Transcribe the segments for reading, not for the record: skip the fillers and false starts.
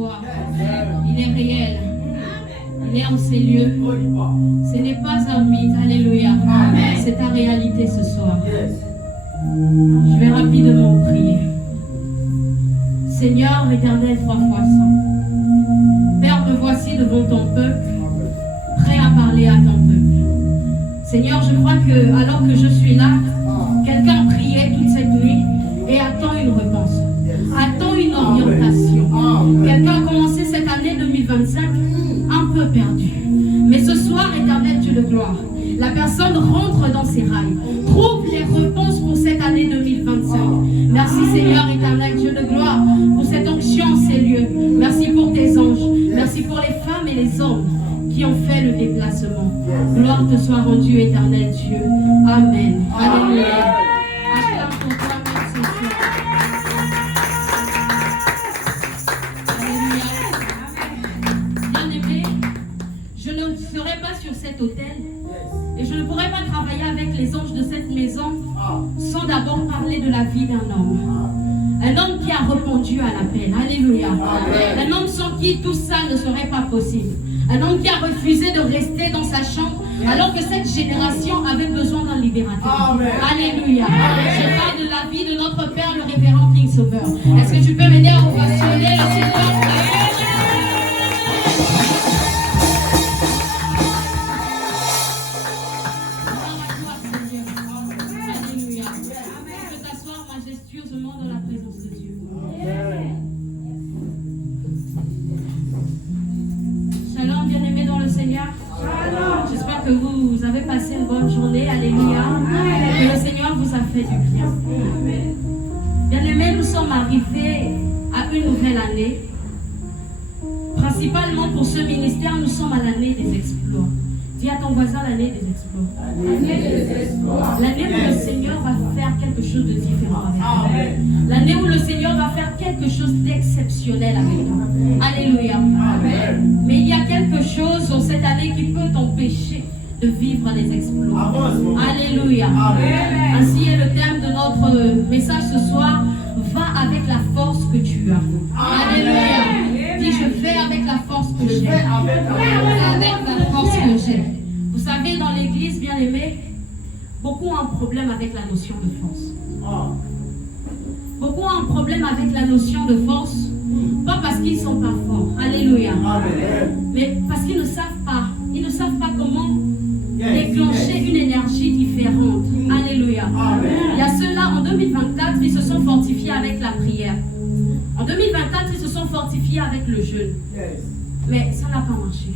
soir. Il est réel. Il est en ces lieux. Ce n'est pas un mythe. Alléluia. C'est ta réalité ce soir. Je vais rapidement prier. Seigneur éternel, 3 fois saint. Père, me voici devant ton peuple, prêt à parler à ton peuple. Seigneur, je crois que alors que je suis là, quelqu'un priait toute cette nuit et attend une réponse, attend une orientation. Quelqu'un a commencé cette année 2025 un peu perdu. Mais ce soir, éternel Dieu de gloire, la personne rentre dans ses rails, trouve les réponses pour cette année 2025. Merci Seigneur éternel Dieu de gloire pour cette onction en ces lieux. Merci pour tes anges. Merci pour les femmes et les hommes qui ont fait le déplacement. Gloire te soit rendue éternel Dieu. Amen. Alléluia. Acclame ton toi, merci Seigneur. Alléluia. Bien-aimé, je ne serai pas sur cet autel. Et je ne pourrais pas travailler avec les anges de cette maison sans d'abord parler de la vie d'un homme. Un homme qui a répondu à l'appel. Alléluia. Un homme sans qui tout ça ne serait pas possible. Un homme qui a refusé de rester dans sa chambre alors que cette génération avait besoin d'un libérateur. Alléluia. Je parle de la vie de notre Père, le révérend King Sauveur. Est-ce que tu peux m'aider à ovationner le Seigneur? Dans la présence de Dieu. Shalom, bien-aimés dans le Seigneur. J'espère que vous avez passé une bonne journée. Alléluia. Et que le Seigneur vous a fait du bien. Bien-aimés, nous sommes arrivés à une nouvelle année. Principalement pour ce ministère, nous sommes à l'année des exploits. Dis à ton voisin l'année des exploits. L'année où le Seigneur va faire quelque chose de différent avec toi. L'année où le Seigneur va faire quelque chose d'exceptionnel avec toi. Alléluia. Mais il y a quelque chose dans cette année qui peut t'empêcher de vivre les exploits. Alléluia. Ainsi est le thème de notre message ce soir. Va avec la force que tu as. Alléluia. Dis, je vais avec la force que j'ai. Avec la force que j'ai. Vous savez, dans l'église, bien aimé, beaucoup ont un problème avec la notion de force. Beaucoup ont un problème avec la notion de force, pas parce qu'ils ne sont pas forts. Alléluia. Mais parce qu'ils ne savent pas. Ils ne savent pas comment déclencher une énergie différente. Alléluia. Il y a ceux-là, en 2024, ils se sont fortifiés avec la prière. En 2024, ils se sont fortifiés avec le jeûne. Mais ça n'a pas marché.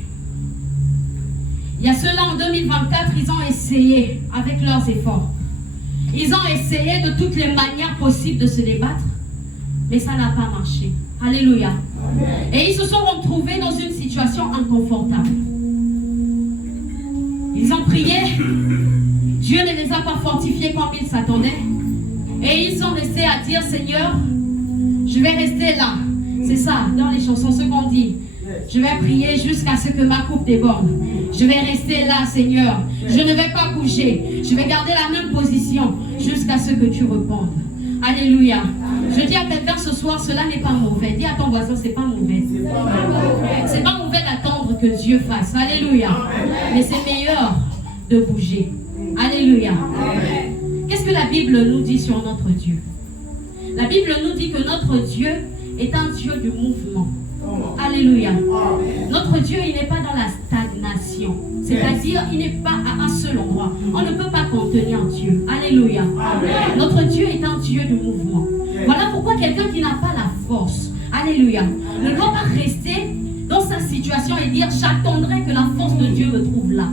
Il y a ceux-là, en 2024, ils ont essayé avec leurs efforts. Ils ont essayé de toutes les manières possibles de se débattre. Mais ça n'a pas marché. Alléluia. Et ils se sont retrouvés dans une situation inconfortable. Ils ont prié. Dieu ne les a pas fortifiés comme ils s'attendaient. Et ils sont restés à dire, Seigneur, je vais rester là. C'est ça, dans les chansons, ce qu'on dit. Je vais prier jusqu'à ce que ma coupe déborde. Je vais rester là, Seigneur. Je ne vais pas bouger. Je vais garder la même position jusqu'à ce que tu répondes. Alléluia. Je dis à quelqu'un ce soir, cela n'est pas mauvais. Dis à ton voisin, c'est pas mauvais. C'est pas mauvais d'attendre que Dieu fasse. Alléluia. Mais c'est meilleur de bouger. Alléluia. Qu'est-ce que la Bible nous dit sur notre Dieu? La Bible nous dit que notre Dieu est un Dieu du mouvement. Alléluia. Notre Dieu, il n'est pas dans la stagnation. C'est-à-dire, il n'est pas à un seul endroit. On ne peut pas contenir Dieu. Alléluia. Notre Dieu est un Dieu du mouvement. Voilà pourquoi quelqu'un qui n'a pas la force, alléluia, ne doit pas rester dans sa situation et dire j'attendrai que la force de Dieu me trouve là.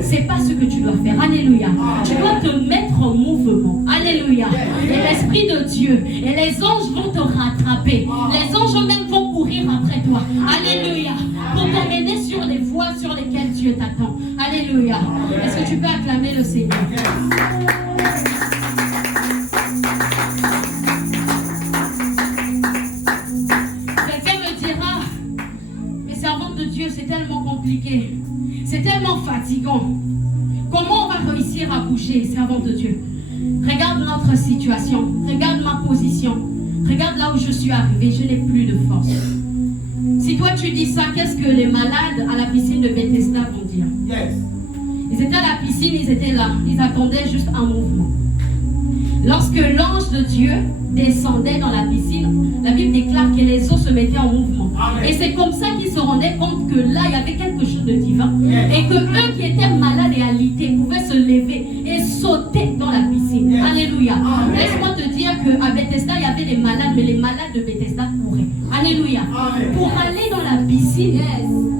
C'est pas ce que tu dois faire. Alléluia. Tu dois te mettre en mouvement. Alléluia. Et l'Esprit de Dieu et les anges vont te rattraper. Les anges même vont courir après toi. Alléluia. Pour t'emmener sur les voies sur lesquelles Dieu t'attend. Alléluia. Est-ce que tu peux acclamer le Seigneur? Dieu, c'est tellement compliqué, c'est tellement fatigant. Comment on va réussir à bouger, servant de Dieu? Regarde notre situation, regarde ma position, regarde là où je suis arrivé, je n'ai plus de force. tu dis ça, qu'est-ce que les malades à la piscine de Bethesda vont dire? Yes. Ils étaient à la piscine, ils étaient là. Ils attendaient juste un mouvement. Lorsque l'ange de Dieu descendait dans la piscine, la Bible déclare que les eaux se mettaient en mouvement. Amen. Et c'est comme ça qu'ils se rendaient compte que là, il y avait quelque chose de divin. Yes. Et que eux qui étaient malades et alités pouvaient se lever et sauter dans la piscine. Yes. Alléluia. Amen. Laisse-moi te dire qu'à Bethesda, il y avait les malades, mais les malades de Bethesda couraient. Alléluia. Amen. Pour aller dans la piscine,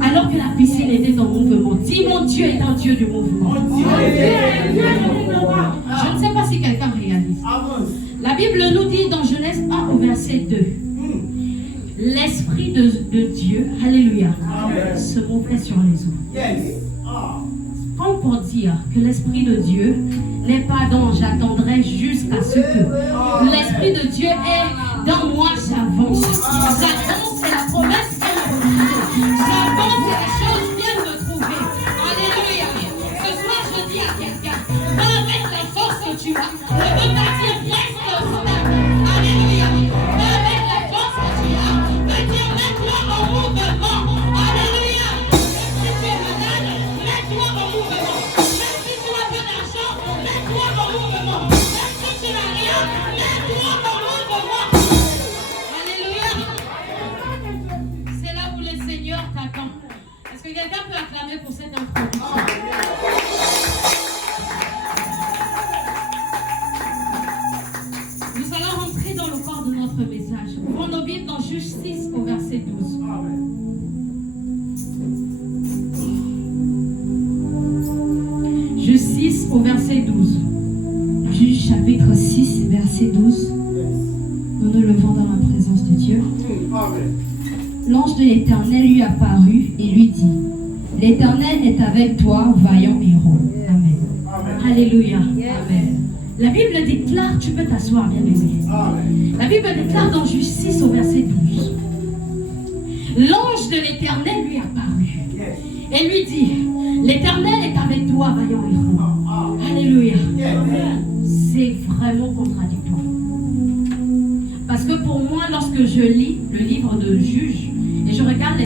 alors que la piscine était en mouvement. Dis, mon Dieu est un Dieu du mouvement. Mon Dieu est Dieu du mouvement. Je ne sais pas si quelqu'un réalise. Avance. La Bible nous dit dans Genèse 1 au verset 2, l'Esprit de Dieu, alléluia, Amen. se mouvait sur les eaux. Yes. Ah. Comme pour dire que l'Esprit de Dieu n'est pas dans j'attendrai jusqu'à ce que. L'Esprit de Dieu est dans moi, j'avance. J'avance, c'est la promesse qu'elle a reçue. J'avance, et les choses viennent me trouver. Alléluia. Ce soir, je dis à quelqu'un, va avec la force que tu as. Ne veux pas dire reste stable. Alléluia. Va avec la force que tu as. Va dire mets-toi en mouvement. Alléluia. Même si tu es malade, mets-toi en mouvement. Même si tu as peu d'argent, mets-toi en mouvement. Même si tu n'as rien, mets-toi en mouvement. Alléluia. C'est là où le Seigneur t'attend. Est-ce que quelqu'un peut acclamer pour cette introduction? Nous allons rentrer dans le corps de notre message. Prends nos Bibles dans Juge 6 au verset 12. Juge 6 au verset 12. Juge chapitre 6, verset 12. Nous nous levons dans la présence de Dieu. Amen. L'ange de l'Éternel lui apparut et lui dit, l'Éternel est avec toi, vaillant héros. Amen. Amen. Alléluia. Amen. La Bible déclare, tu peux t'asseoir bien aimé. Amen. La Bible déclare dans Juge 6 au verset 12. L'ange de l'Éternel lui apparut Yes. et lui dit, l'Éternel est avec toi, vaillant héros. Ah. Alléluia. Yes. C'est vraiment contradictoire. Parce que pour moi, lorsque je lis le livre de Juge et je regarde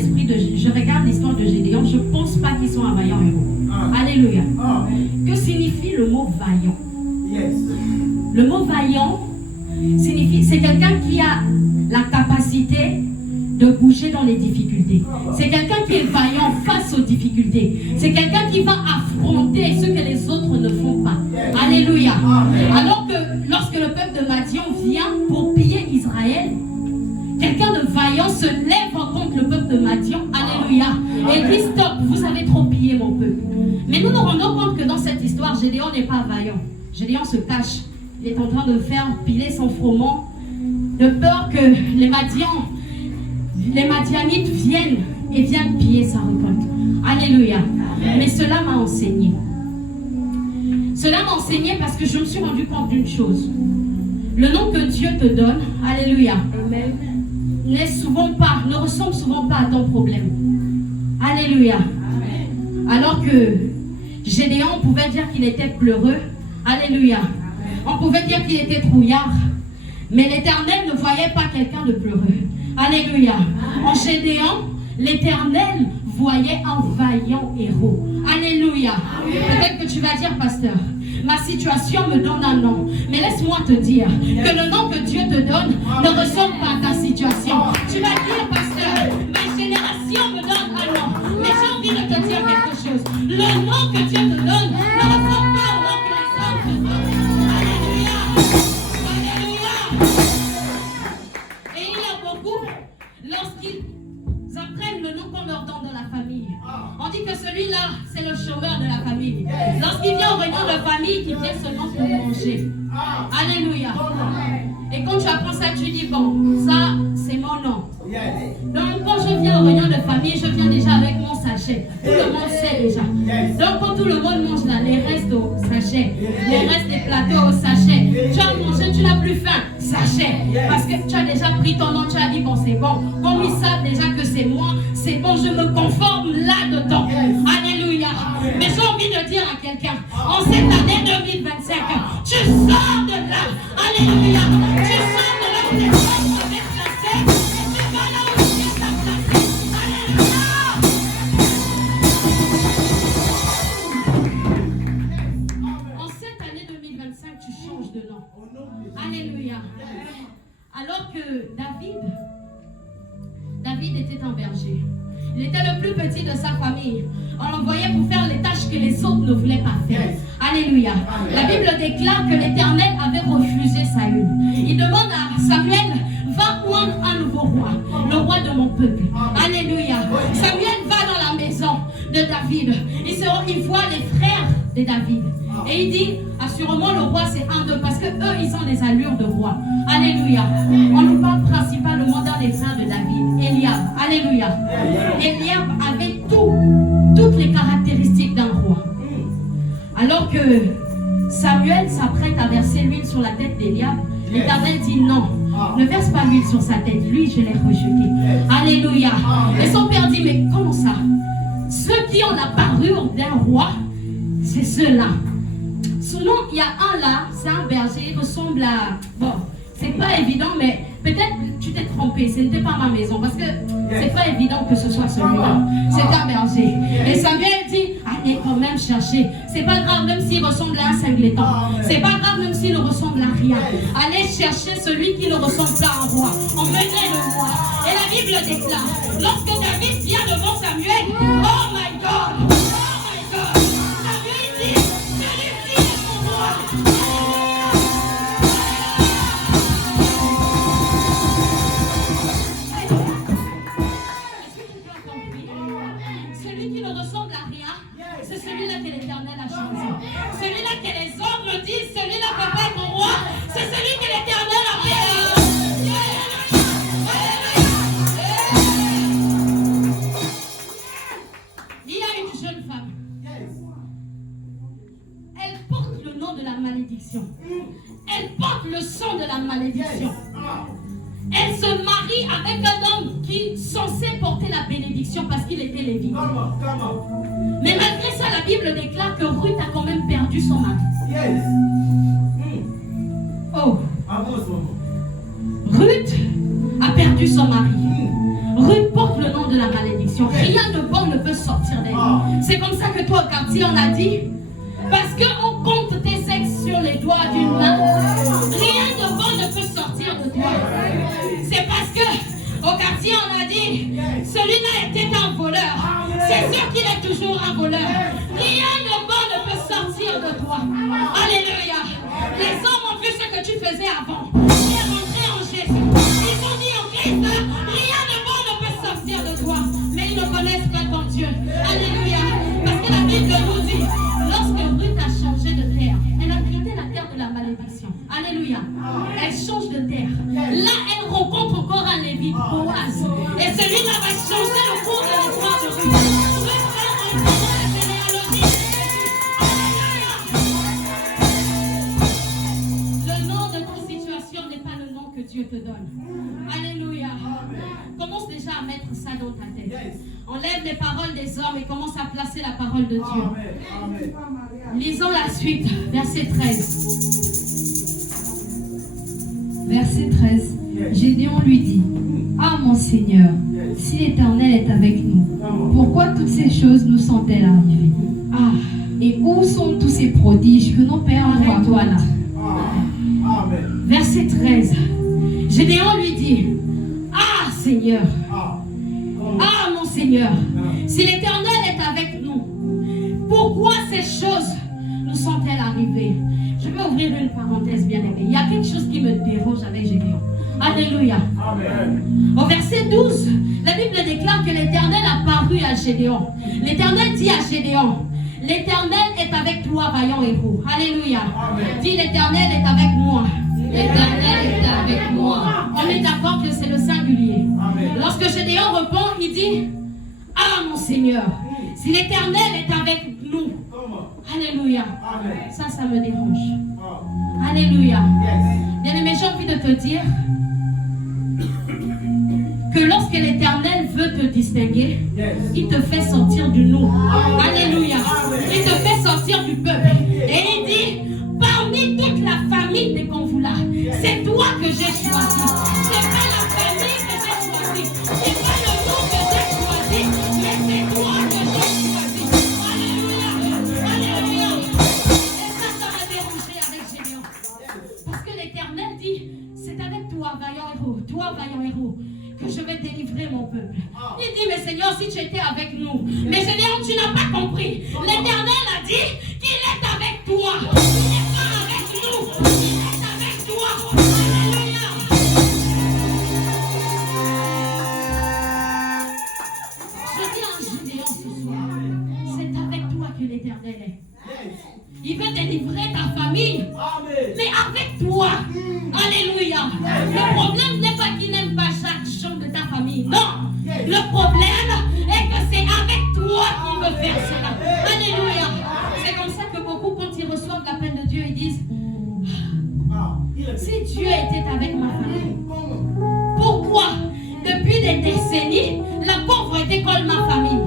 l'histoire de Gédéon, je ne pense pas qu'ils sont un vaillant héros. Ah. Alléluia. Ah. Que signifie le mot vaillant? Yes. Le mot vaillant signifie, c'est quelqu'un qui a la capacité de bouger dans les difficultés. C'est quelqu'un qui est vaillant face aux difficultés. C'est quelqu'un qui va affronter ce que les autres ne font pas. Alléluia. Alors que lorsque le peuple de Madian vient pour piller Israël, quelqu'un de vaillant se lève contre le peuple de Madian. Alléluia. Et dit stop, vous avez trop pillé mon peuple. Mais nous nous rendons compte que dans cette histoire, Gédéon n'est pas vaillant. Gédéon se cache. Il est en train de faire piler son froment de peur que les Madianites viennent et viennent piller sa récolte. Alléluia. Mais cela m'a enseigné. Cela m'a enseigné parce que je me suis rendu compte d'une chose. Le nom que Dieu te donne, alléluia, ne ressemble souvent pas à ton problème. Alléluia. Alors que Gédéon, on pouvait dire qu'il était pleureux. Alléluia. On pouvait dire qu'il était trouillard. Mais l'Éternel ne voyait pas quelqu'un de pleureux. Alléluia. En Gédéon, l'Éternel voyait un vaillant héros. Alléluia. Peut-être que tu vas dire, pasteur, ma situation me donne un nom. Mais laisse-moi te dire que le nom que Dieu te donne ne ressemble pas à ta situation. Tu vas dire, pasteur, ma génération me donne un nom. Mais j'ai envie de te dire quelque chose. Le nom que Dieu te donne ne ressemble pas au nom que les hommes te donnent. Alléluia. Alléluia. Et il y a beaucoup, lorsqu'ils apprennent le nom qu'on leur donne dans la famille, on dit que celui-là, c'est le chômeur de la famille. Lorsqu'il vient au réunion de famille, il vient seulement pour manger. Alléluia. Et quand tu apprends ça, tu dis, bon, ça, c'est mon nom. Donc, quand je viens au réunion de famille, je viens déjà avec mon sachet. Tout le monde sait déjà. Donc, quand tout le monde mange là, les restes au sachet, les restes des plateaux au sachet, tu as mangé, tu n'as plus faim, sachet. Parce que tu as déjà pris ton nom, tu as dit, bon, c'est bon. Comme ils savent déjà que c'est moi, c'est bon, je me conforme là-dedans. Alléluia. Mais j'ai envie de dire à quelqu'un, en cette année 2025, tu sors de là. Alléluia. Tu sors de là où les hommes avaient placé. Et tu vas là où Dieu t'a placé. David était un berger. Il était le plus petit de sa famille. On l'envoyait pour faire les tâches que les autres ne voulaient pas faire. Alléluia. La Bible déclare que l'Éternel avait refusé Saül. Il demande à Samuel, va prendre un nouveau roi, le roi de mon peuple. Alléluia. Samuel va dans la maison de David. Il voit les frères de David. Et il dit, assurément le roi c'est un d'eux, parce que eux ils ont les allures de roi. Alléluia. On nous parle principalement dans les frères de David. Eliab. Alléluia. Eliab avait toutes les caractéristiques d'un roi. Alors que Samuel s'apprête à verser l'huile sur la tête d'Eliab, l'Éternel dit non, ne verse pas l'huile sur sa tête, lui je l'ai rejeté. Alléluia. Et son père dit, mais comment ça? Ceux qui ont la parure d'un roi, c'est ceux-là. Sinon, il y a un là, c'est un berger, il ressemble à... Bon, c'est pas évident, mais peut-être tu t'es trompé, ce n'était pas ma maison, parce que c'est pas évident que ce soit celui-là. C'est un berger. Et Samuel dit, allez quand même chercher. C'est pas grave, même s'il ressemble à un singleton. C'est pas grave, même s'il ne ressemble à rien. Allez chercher celui qui ne ressemble pas à un roi. Emmenez-le moi. Et la Bible déclare, lorsque David vient devant Samuel, oh my God, Samuel dit, celui-ci est mon roi. Celui qui ne ressemble à rien, c'est celui-là que l'Éternel a choisi. Celui-là que les hommes disent, celui-là ne peut pas être mon roi, c'est celui que l'Éternel a fait. Il y a une jeune femme. Elle porte le nom de la malédiction. Elle porte le sang de la malédiction. Elle se marie avec un homme qui est censé porter la bénédiction parce qu'il était lévite. Mais malgré ça, la Bible déclare que Ruth a quand même perdu son mari. Oh. Ruth a perdu son mari. Ruth porte le nom de la malédiction. Rien de bon ne peut sortir d'elle. C'est comme ça que toi au quartier on a dit, parce qu'on compte tes sexes sur les doigts d'une main, rien de bon ne peut sortir de toi. C'est parce que au quartier on a dit, celui-là était un voleur. C'est sûr qu'il est toujours un voleur. Rien de bon ne peut sortir de toi. Alléluia. Les hommes ont vu ce que tu faisais avant. Tu es rentré en Jésus. Ils ont dit en Christ, rien de bon ne peut sortir de toi. Mais ils ne connaissent pas ton Dieu. Alléluia. Parce que la Bible nous dit, lorsque Ruth a changé de terre, elle a quitté la terre de la malédiction. Alléluia. Elle change de terre. Là, elle rencontre encore un Lévite, Boaz. Et celui-là va changer le cours de l'histoire de Ruth. Ruth va entrer la généalogie. Alléluia. Le nom de ta situation n'est pas le nom que Dieu te donne. Alléluia. Commence déjà à mettre ça dans ta tête. Enlève les paroles des hommes et commence à placer la parole de Dieu. Lisons la suite, verset 13. Verset 13. Gédéon lui dit, ah mon Seigneur, si l'Éternel est avec nous, pourquoi toutes ces choses nous sont-elles arrivées? Ah, et où sont tous ces prodiges que nos pères ont envoyés là? Verset 13. Gédéon lui dit, ah Seigneur, ah mon Seigneur, si l'Éternel est avec nous, pourquoi ces choses nous sont-elles arrivées? Je vais ouvrir une parenthèse, bien-aimé. Il y a quelque chose qui me dérange avec Gédéon. Alléluia. Amen. Au verset 12, la Bible déclare que l'Éternel a paru à Gédéon. L'Éternel dit à Gédéon, l'Éternel est avec toi, vaillant héros. Alléluia. Amen. Dis, l'Éternel est avec moi. L'Éternel est avec moi. On est d'accord que c'est le singulier. Amen. Lorsque Gédéon répond, il dit, ah mon Seigneur, si l'Éternel est avec nous. Alléluia. Amen. Ça me dérange. Alléluia. Bien-aimé, j'ai envie de te dire que lorsque l'Éternel veut te distinguer, il te fait sortir du nous. Alléluia. Il te fait sortir du peuple. Et il dit, parmi toute la famille des Konvoula, c'est toi que j'ai choisi. C'est pas la famille que j'ai choisi. C'est pas le nom que j'ai choisi, mais c'est toi que j'ai choisi. Alléluia. Alléluia. Et ça m'a dérangé avec Gédéon. Parce que l'Éternel dit, c'est avec toi, vaillant héros, que je vais délivrer mon peuple. peuple. Il dit, mais Seigneur, si tu étais avec nous. Mais Seigneur, tu n'as pas compris. L'Éternel a dit qu'il est avec toi. Il n'est pas avec nous. Il est avec toi. Alléluia. Je dis en Gédéon ce soir, c'est avec toi que l'Éternel est. Il veut délivrer ta famille, mais avec toi. Alléluia. Le problème n'est pas qu'il n'aime pas chaque chambre de ta famille. Non. Le problème est que c'est avec toi qu'il veut faire cela. Alléluia. C'est comme ça que beaucoup, quand ils reçoivent l'appel de Dieu, ils disent, si Dieu était avec ma famille, pourquoi depuis des décennies la pauvreté colle ma famille?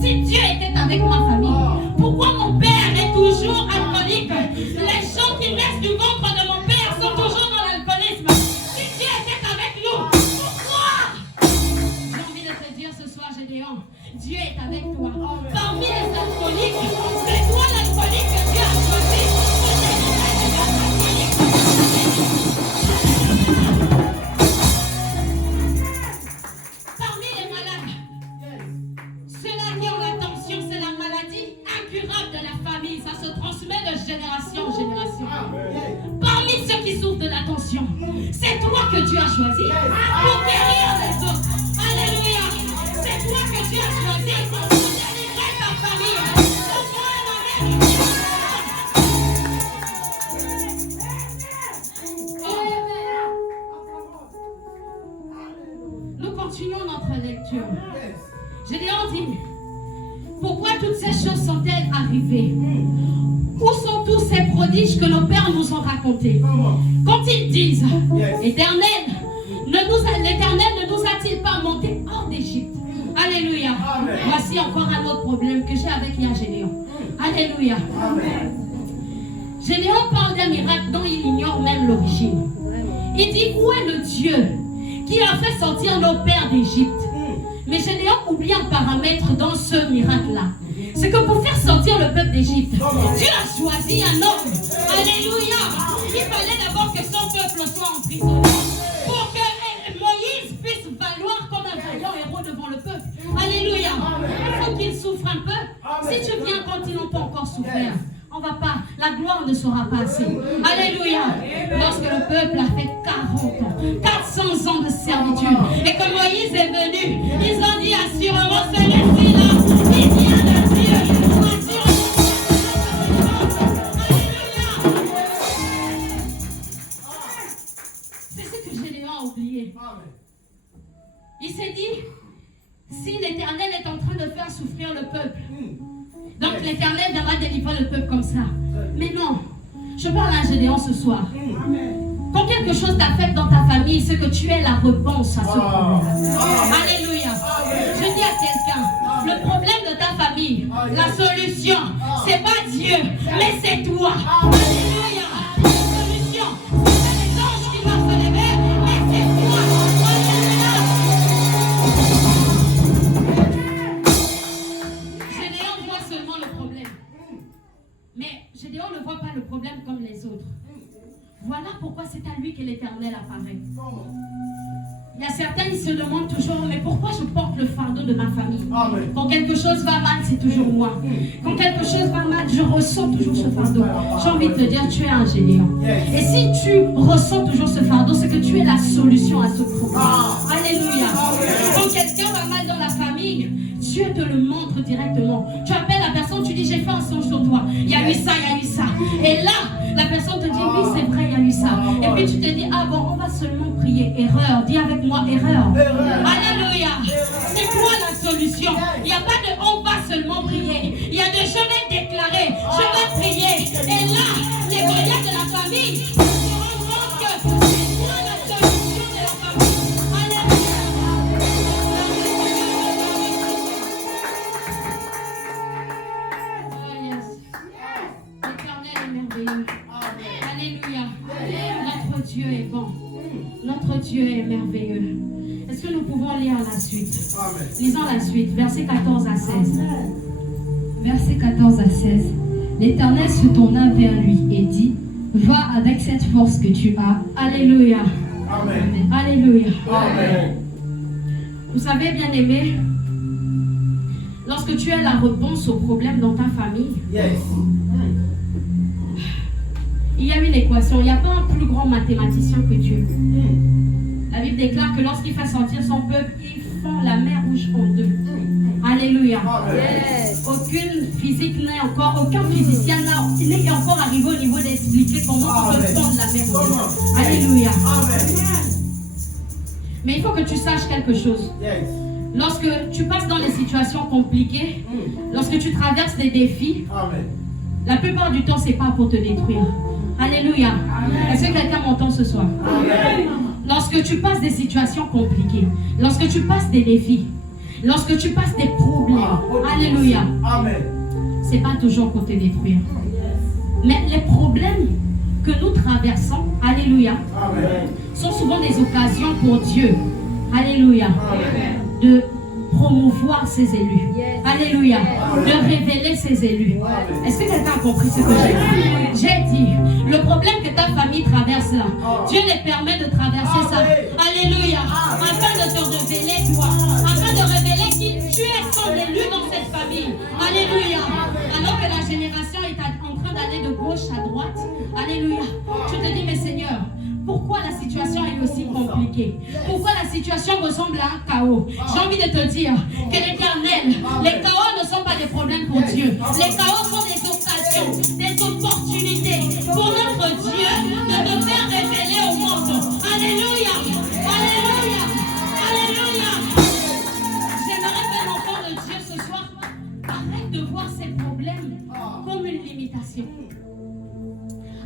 Si Dieu était avec ma famille, pourquoi mon père est toujours alcoolique? Les gens qui naissent du ventre de mon père sont toujours dans l'alcoolisme. Si Dieu était avec nous, pourquoi? J'ai envie de te dire ce soir, Gédéon, Dieu est avec toi. Parmi les alcooliques, c'est toi l'alcoolique que Dieu a choisi pour délivrer les autres alcooliques. Parmi les malades, ceux-là qui ont la tension, c'est la maladie incurable de la famille. Ça se transmet de génération en génération. Parmi ceux qui souffrent de la tension, c'est toi que Dieu a choisi pour guérir les autres. Alléluia. C'est toi que Dieu a choisi pour délivrer ta famille. Nous continuons notre lecture. Gédéon dit, pourquoi toutes ces choses sont-elles arrivées? Où sont tous ces prodiges que nos pères nous ont racontés? Quand ils disent, l'Éternel ne nous a-t-il pas monté hors d'Égypte? Alléluia. Voici encore un autre problème que j'ai avec Gédéon. Alléluia. Gédéon parle d'un miracle dont il ignore même l'origine. Il dit, où est le Dieu qui a fait sortir nos pères d'Égypte? Mais Gédéon oublie un paramètre dans ce miracle-là. C'est que pour faire sortir le peuple d'Égypte, Dieu a choisi un homme. Alléluia. Il fallait d'abord que son peuple soit emprisonné pour que Moïse puisse valoir comme un vaillant héros devant le peuple. Alléluia. Il faut qu'il souffre un peu. Si tu viens quand ils n'ont pas encore souffert, on va pas, la gloire ne sera pas assez. Alléluia. Lorsque le peuple a fait 40 ans, 400 ans de servitude, et que Moïse est venu, ils ont dit assurément celui-ci-là, il vient de Dieu. Assurément. Alléluia. C'est ce que Gédéon a oublié. Il s'est dit, si l'Éternel est en train de faire souffrir le peuple, donc l'Éternel viendra délivrer le peuple comme ça. Mais non, je parle à Gédéon ce soir. Quand quelque chose t'affecte dans ta famille, c'est que tu es la réponse à ce problème. Alléluia. Je dis à quelqu'un, le problème de ta famille, la solution, c'est pas Dieu, mais c'est toi. Alléluia. La solution, c'est pas les anges qui doivent se lever, mais c'est toi. Alléluia. Gédéon voit seulement le problème. Mais Gédéon ne voit pas le problème comme les autres. Voilà pourquoi c'est à lui que l'Éternel apparaît. Il y a certains qui se demandent toujours, mais pourquoi je porte le fardeau de ma famille? Quand quelque chose va mal, c'est toujours moi. Quand quelque chose va mal, je ressens toujours ce fardeau. J'ai envie de te dire, tu es un Gédéon. Et si tu ressens toujours ce fardeau, c'est que tu es la solution à ce problème. Alléluia. Quand quelqu'un va mal dans la famille, Dieu te le montre directement. Tu appelles la personne, tu dis, j'ai fait un songe sur toi. Il y a eu ça, il y a eu ça. Et là, la personne te dit, oui, c'est vrai, il y a eu ça. Et puis tu te dis, ah bon, on va seulement prier. Erreur. Dis avec moi, erreur. Alléluia. C'est quoi la solution? Il n'y a pas de on va seulement prier. Il y a de je vais déclarer, je vais prier. Et là, les Goliaths de la famille se rendent compte que c'est toi la solution de la famille. Alléluia. Oh yes. L'Éternel est merveilleux. Alléluia. Notre Dieu est bon. Notre Dieu est merveilleux. Est-ce que nous pouvons lire la suite? Lisons la suite, versets 14 à 16. Versets 14 à 16. L'Éternel se tourna vers lui et dit, va avec cette force que tu as. Alléluia. Amen. Alléluia. Amen. Vous savez, bien aimé, lorsque tu as la réponse aux problèmes dans ta famille, Yes. il y a une équation. Il n'y a pas un plus grand mathématicien que Dieu. La Bible déclare que lorsqu'il fait sortir son peuple, il fend la mer rouge en deux. Alléluia. Aucune physique n'est encore, aucun physicien n'est encore arrivé au niveau d'expliquer comment on peut fendre la mer rouge. Alléluia. Mais il faut que tu saches quelque chose. Yes. Lorsque tu passes dans des situations compliquées, lorsque tu traverses des défis, Amen. la plupart du temps, c'est pas pour te détruire. Alléluia. Est-ce que quelqu'un m'entend ce soir? Amen. Lorsque tu passes des situations compliquées, lorsque tu passes des défis, lorsque tu passes des problèmes, alléluia, Amen. c'est pas toujours pour te détruire. Mais les problèmes que nous traversons, alléluia, Amen. sont souvent des occasions pour Dieu, alléluia, Amen. de promouvoir ses élus, alléluia, de révéler ses élus. Est-ce que quelqu'un a compris ce que j'ai dit? J'ai dit, le problème que ta famille traverse là, Dieu les permet de traverser ça, alléluia, afin de te révéler toi, afin de révéler qui tu es son élu dans cette famille, alléluia. Alors que la génération est en train d'aller de gauche à droite, alléluia, tu te dis, mais Seigneur, pourquoi la situation est aussi compliquée? Pourquoi la situation ressemble à un chaos? J'ai envie de te dire que l'Éternel, les chaos ne sont pas des problèmes pour Dieu. Les chaos sont des occasions, des opportunités pour notre Dieu de te faire révéler au monde. Alléluia! Alléluia! Alléluia! J'aimerais faire l'enfant de Dieu ce soir. Arrête de voir ces problèmes comme une limitation.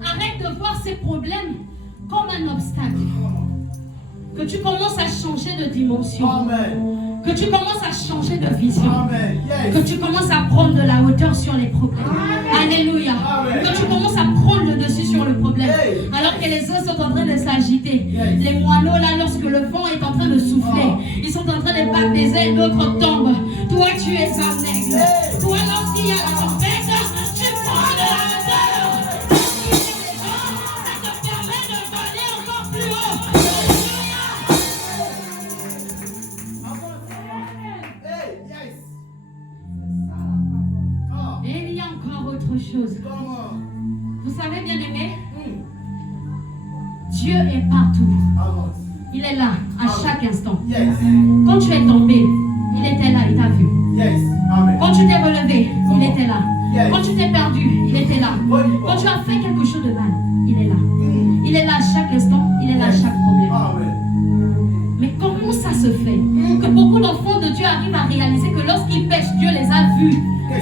Arrête de voir ces problèmes comme un obstacle. Que tu commences à changer de dimension. Amen. Que tu commences à changer de vision. Amen. Yes. Que tu commences à prendre de la hauteur sur les problèmes. Alléluia. Amen. Que tu commences à prendre le dessus sur le problème. Hey. Alors que les autres sont en train de s'agiter. Yes. Les moineaux là, lorsque le vent est en train de souffler, ils sont en train de battre des ailes, d'autres tombent. Toi, tu es un aigle. Hey. Toi, lorsqu'il y a la tempête, tu prends de la hauteur. Et il y a encore autre chose. Vous savez, bien aimé, Dieu est partout. Il est là, à chaque instant. Yes. Quand tu es tombé, il était là, il t'a vu. Yes. Amen. Quand tu t'es relevé, il était là. Yes. Quand tu t'es perdu, il était là. Quand tu as fait quelque chose de mal, il est là. Il est là à chaque instant, il est là à chaque problème. Amen. Mais comment ça se fait que beaucoup d'enfants de Dieu arrivent à réaliser que lorsqu'ils pêchent, Dieu les a vus.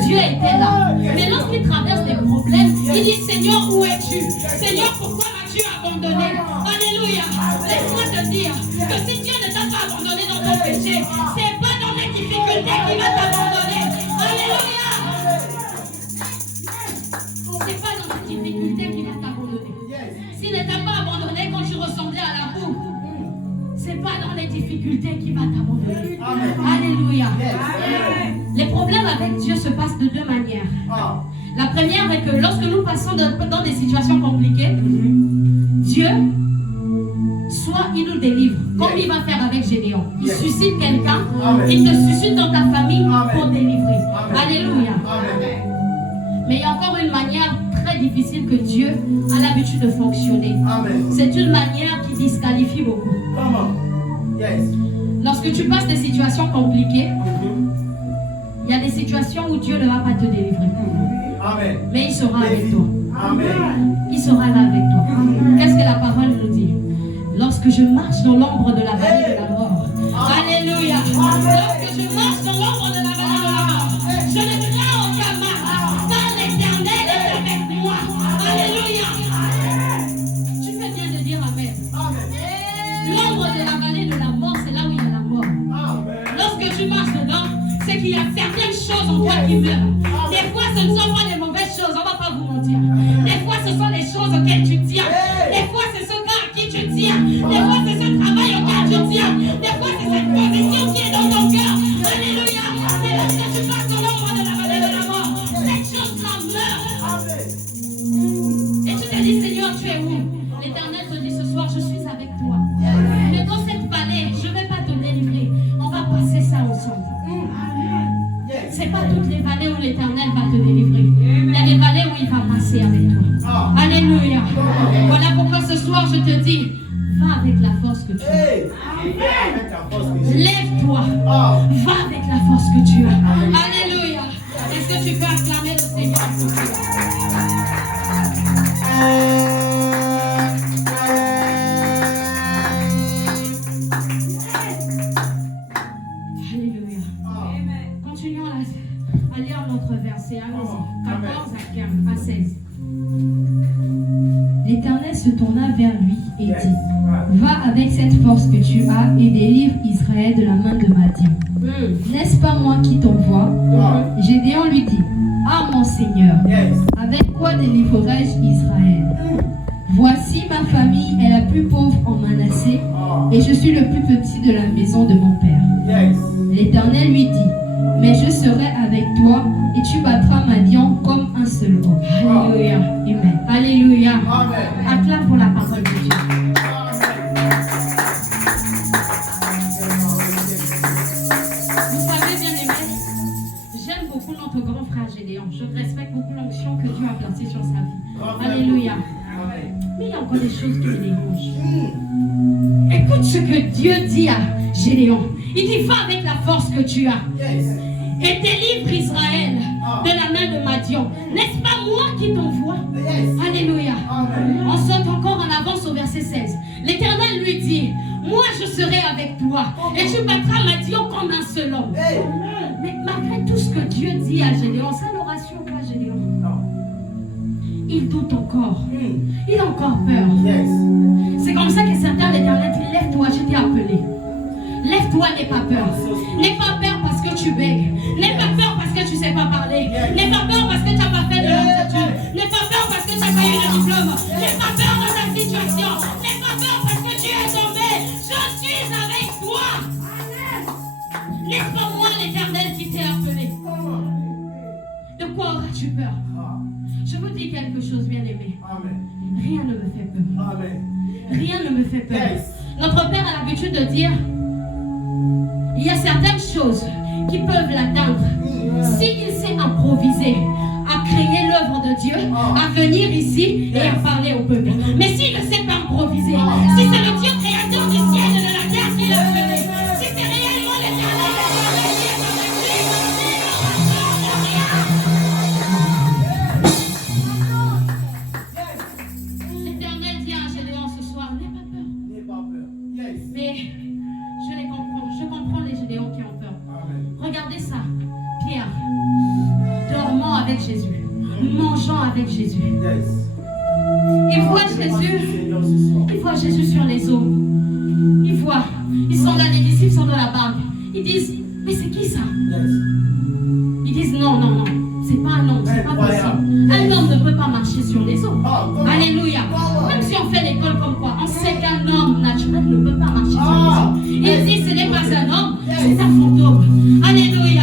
Dieu était là. Mais lorsqu'ils traversent des problèmes, ils disent, Seigneur, où es-tu? Seigneur, pourquoi m'as-tu abandonné? Alléluia. Laisse-moi te dire que si Dieu ne t'a pas abandonné dans ton péché, c'est pas dans les difficultés qu'il va t'abandonner. Alléluia. C'est pas dans les difficultés qu'il va t'abandonner. S'il ne t'a pas abandonné quand tu ressemblais à la boue, c'est pas dans les difficultés qu'il va t'abandonner. Alléluia. Les problèmes avec Dieu se passent de deux manières. La première est que lorsque nous passons dans des situations compliquées, Dieu, soit il nous délivre, comme il va faire avec Gédéon. Il suscite quelqu'un, il te suscite dans ta famille pour délivrer. Alléluia. Mais il y a encore une manière très difficile que Dieu a l'habitude de fonctionner. C'est une manière qui disqualifie beaucoup. Lorsque tu passes des situations compliquées, il y a des situations où Dieu ne va pas te délivrer. Mais il sera avec toi. Il sera là avec toi. Qu'est-ce que la parole nous dit? Lorsque je marche dans l'ombre de la vallée de la mort. Alléluia. Lorsque je marche dans l'ombre de la vallée de la mort, je ne crains aucun mal, car l'Éternel est avec moi. Alléluia. Tu fais bien de dire Amen. L'ombre de la vallée de la mort, c'est là où il y a la mort. Lorsque tu marches dedans, c'est qu'il y a certaines choses en toi qui meurent. Des fois, ce ne sont pas des mauvaises choses, on ne va pas vous mentir. Des fois, ce sont des choses auxquelles tu tiens. Des fois, c'est ce gars à qui tu tiens. Des fois, c'est ce travail auquel tu tiens. Des fois, c'est cette position qui est dans ton cœur. Alléluia. Mais lorsque tu passes dans l'ombre de la vallée de la mort, cette chose-là meurt. Et tu te dis, Seigneur, tu es où? L'Éternel te dit ce soir, je suis avec toi. Mais dans cette vallée, je ne vais pas te délivrer. On va passer pas toutes les vallées où l'Éternel va te délivrer. Il y a des vallées où il va passer avec toi. Alléluia. Voilà pourquoi ce soir je te dis, va avec la force que tu as. Lève-toi. Va avec la force que tu as. Alléluia. Est-ce que tu peux acclamer le Seigneur? Alléluia. Continuons à lire notre verset. Allons-y. 14 à 16. L'Éternel se tourna vers lui et dit, va avec cette force que tu as et délivre Israël de la main de Madian. N'est-ce pas moi qui t'envoie? Gédéon lui dit, ah mon Seigneur, avec quoi délivrerai-je Israël? Voici ma famille est la plus pauvre en Manassé et je suis le plus petit de la maison de mon père. L'Éternel lui dit, mais je serai avec toi et tu battras Madian comme un seul homme. Alléluia. Amen. Alléluia. Acclame pour la parole de Dieu. Vous savez, bien aimés, j'aime beaucoup notre grand frère Gédéon. Je respecte beaucoup l'onction que Dieu a placée sur sa vie. Alléluia. Mais il y a encore des choses qui me dérangent. Écoute ce que Dieu dit à Gédéon. Il dit, va avec la force que tu as. Et délivre Israël de la main de Madian. N'est-ce pas moi qui t'envoie? Alléluia. On saute encore en avance au verset 16. L'Éternel lui dit, moi je serai avec toi et tu battras Madian comme un seul homme. Mais malgré tout ce que Dieu dit à Gédéon, ça ne rassure pas Gédéon. Il doute encore. Il a encore peur. C'est comme ça que certains l'Éternel dit, lève-toi, je t'ai appelé. Lève-toi, n'aie pas peur. N'aie pas peur parce que tu bègues. N'aie pas peur parce que tu ne sais pas parler. N'aie pas peur parce que tu n'as pas fait de longues études. N'aie pas peur parce que tu n'as pas eu de diplôme. N'aie pas peur de ta situation. N'aie pas peur parce que tu es tombé. Je suis avec toi. N'est-ce pas moi l'Éternel qui t'ai appelé? De quoi auras-tu peur? Je vous dis quelque chose, bien aimé. Rien ne me fait peur. Rien ne me fait peur. Notre Père a l'habitude de dire, il y a certaines choses qui peuvent l'atteindre. S'il s'est improvisé à créer l'œuvre de Dieu, à venir ici et à parler au peuple. Mais s'il ne s'est pas improvisé, si c'est le Dieu créateur du ciel et de la terre qui l'a appelé, si c'est réellement l'Éternel qui est avec lui, l'Éternel dit à Gédéon ce soir, n'aie pas peur. Mais je les comprends. Je comprends les Gédéons qui ont peur. Regardez ça. Pierre, dormant avec Jésus, mangeant avec Jésus. Il voit Jésus. Il voit Jésus sur les eaux. Ils sont là, les disciples sont dans la barque. Ils disent, mais c'est qui ça? Ils disent, non. C'est pas un homme, c'est pas possible. Un homme ne peut pas marcher sur les eaux. Alléluia. Même si on fait l'école comme quoi, on sait qu'un homme naturel ne peut pas marcher sur les eaux. Il dit, ce n'est pas un homme, c'est un fantôme. Alléluia.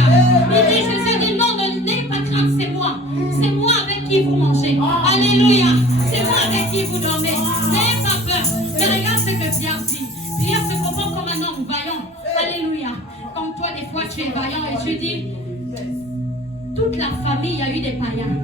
Il dit, Jésus dit, non, n'ayez pas crainte, c'est moi. C'est moi avec qui vous mangez. Alléluia. C'est moi avec qui vous dormez. N'ayez pas peur. Mais regarde ce que Pierre dit. Pierre se comporte comme un homme vaillant. Alléluia. Comme toi, des fois, tu es vaillant et tu dis, toute la famille, il y a eu des païens,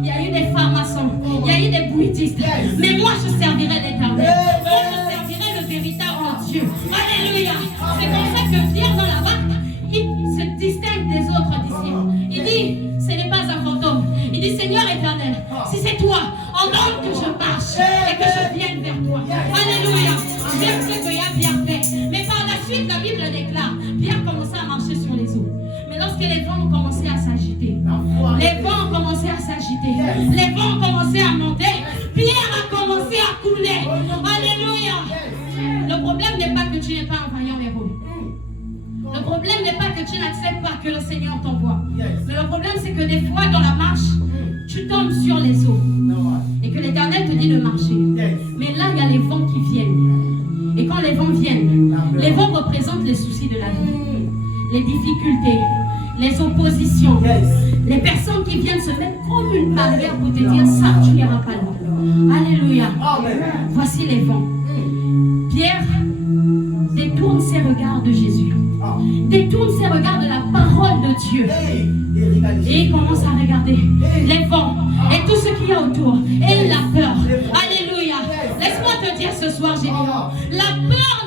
il y a eu des francs-maçons, il y a eu des bouddhistes. Mais moi, je servirai l'Éternel. Moi, je servirai le véritable Dieu. Alléluia. C'est comme ça que Pierre, dans la barque, il se distingue des autres disciples. Il dit, ce n'est pas un fantôme. Il dit, Seigneur éternel, si c'est toi, ordonne que je marche et que je vienne vers toi. Alléluia. J'aime ce que Pierre fait. Mais par la suite, la Bible déclare, Pierre commençait à marcher sur les eaux. Mais lorsque les vents ont commencé à s'agiter, les vents ont commencé à s'agiter, les vents ont commencé à monter, Pierre a commencé à couler. Alléluia. Le problème n'est pas que tu n'es pas un vaillant héros. Le problème n'est pas que tu n'acceptes pas que le Seigneur t'envoie. Mais le problème, c'est que des fois, dans la marche, tu tombes sur les eaux. Et que l'Éternel te dit de marcher. Mais là, il y a les vents qui viennent. Et quand les vents viennent, les vents représentent les soucis de la vie, les difficultés, les oppositions, les personnes qui viennent se mettre comme une barrière pour te dire ça, tu n'iras pas loin. Alléluia. Voici les vents. Pierre détourne ses regards de Jésus. Détourne ses regards de la parole de Dieu. Et il commence à regarder les vents et tout ce qu'il y a autour. Et il a peur. Alléluia. Laisse-moi te dire ce soir, Gédéon, la peur